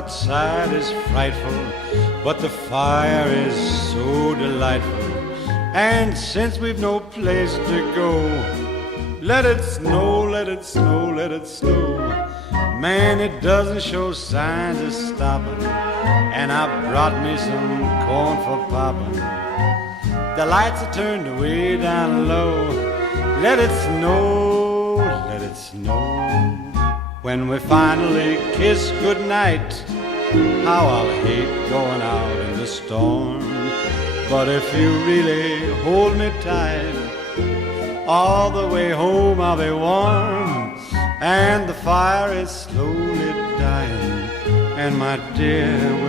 outside is frightful, but the fire is so delightful. And since we've no place to go, let it snow, let it snow, let it snow. Man, it doesn't show signs of stopping, and I brought me some corn for popping. The lights are turned way down low. Let it snow, let it snow. When we finally kiss goodnight, how I'll hate going out in the storm. But if you really hold me tight, all the way home I'll be warm. And the fire is slowly dying, and my dear, we're